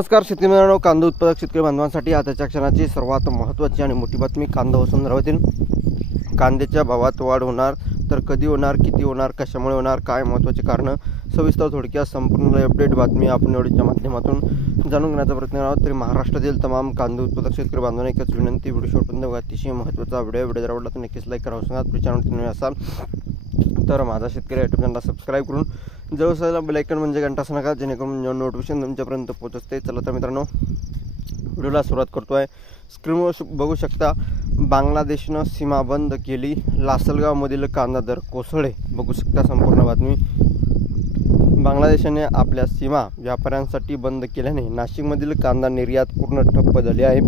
नमस्कार शेतकरी मित्रांनो, कांदा उत्पादक शेतकरी बांधवांसाठी आताच्या क्षणाची सर्वात महत्त्वाची आणि मोठी बातमी. कांदा वसुंधरावरील कांद्याच्या भावात वाढ होणार तर कधी होणार, किती होणार, कशामुळे होणार, काय महत्त्वाचे कारण, सविस्तर थोडक्यात संपूर्ण अपडेट बातमी आपण व्हिडिओच्या माध्यमातून जाणून घेण्याचा प्रयत्न करणार. तरी महाराष्ट्रातील तमाम कांदा उत्पादक शेतकरी बांधवांना एकच विनंती, व्हिडिओ शेवटपर्यंत बघा. अतिशय महत्त्वाचा व्हिडिओ जर आवडला तर नक्कीच लाईक करा. सांगा चॅनल नवीन असाल तर माझा शेतकरी युट्यूब चॅनलला सबस्क्राईब करून जवळ असलेला बेल आयकॉन म्हणजे घंटा असं नका, जेणेकरून नोटिफिकेशन तुमच्यापर्यंत पोहोचते. चला तर मित्रांनो, व्हिडिओला सुरुवात करतो आहे. स्क्रीनवर बघू शकता, बांगलादेशनं सीमा बंद केली, लासलगावमधील कांदा दर कोसळले. बघू शकता संपूर्ण बातमी. बांगलादेशाने आपल्या सीमा व्यापाऱ्यांसाठी बंद केल्याने नाशिकमधील कांदा निर्यात पूर्ण ठप्प झाली आहे.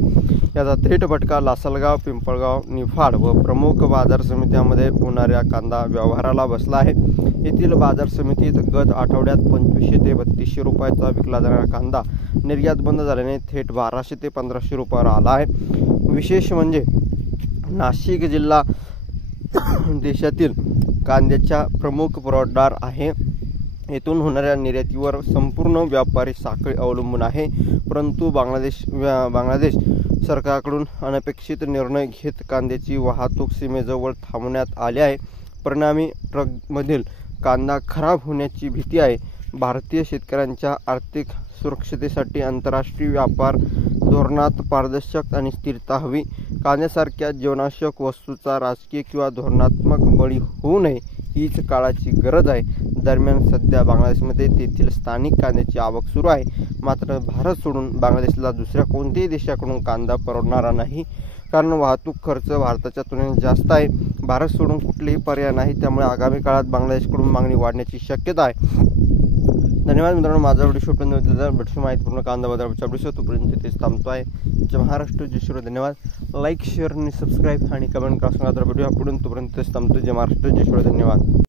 याचा थेट फटका लासलगाव, पिंपळगाव, निफाड व प्रमुख बाजार समित्यांमध्ये होणाऱ्या कांदा व्यवहाराला बसला आहे. येथील बाजार समितीत गत आठवड्यात 2500 ते 3200 रुपयाचा विकला जाणारा कांदा निर्यात बंद झाल्याने थेट 1200 ते 1500 रुपयावर आला आहे. विशेष म्हणजे नाशिक जिल्हा देशातील कांद्याचा प्रमुख पुरवठादार आहे. येथून होणाऱ्या निर्यातीवर संपूर्ण व्यापारी साखळी अवलंबून आहे. परंतु बांगलादेश सरकारकडून अनपेक्षित निर्णय घेत कांद्याची वाहतूक सीमेजवळ थांबवण्यात आली आहे. परिणामी ट्रकमधील कांदा खराब होण्याची भीती आहे. भारतीय शेतकऱ्यांच्या आर्थिक सुरक्षिततेसाठी आंतरराष्ट्रीय व्यापार धोरणात पारदर्शकता आणि स्थिरता हवी. कांद्यासारख्या जीवनावश्यक वस्तूचा राजकीय किंवा धोरणात्मक बळी होऊ नये हीच काळाची गरज आहे. दरम्यान सध्या बांगलादेशमध्ये तेथील स्थानिक कांद्याची आवक सुरू आहे. मात्र भारत सोडून बांगलादेशला दुसऱ्या कोणत्याही देशाकडून कांदा परवडणारा नाही, कारण वाहतूक खर्च भारताच्या तुलनेत जास्त आहे. भारत सोडून कुठलेही पर्याय नाही, त्यामुळे आगामी काळात बांगलादेशकडून मागणी वाढण्याची शक्यता आहे. धन्यवाद मित्रांनो, माझा व्हिडिओ शेवटपर्यंत भेटू माहितीपूर्ण कांदा बाजाराच्या व्हिडिओ तोपर्यंत तेच थांबतो आहे. जय महाराष्ट्र, जय शिवराय. धन्यवाद. लाईक, शेअर आणि सबस्क्राईब आणि कमेंट करा. सांगा तर व्हिडिओ पुढून तोपर्यंत तेच थांबतो. जय महाराष्ट्र, जय शिवराय. धन्यवाद.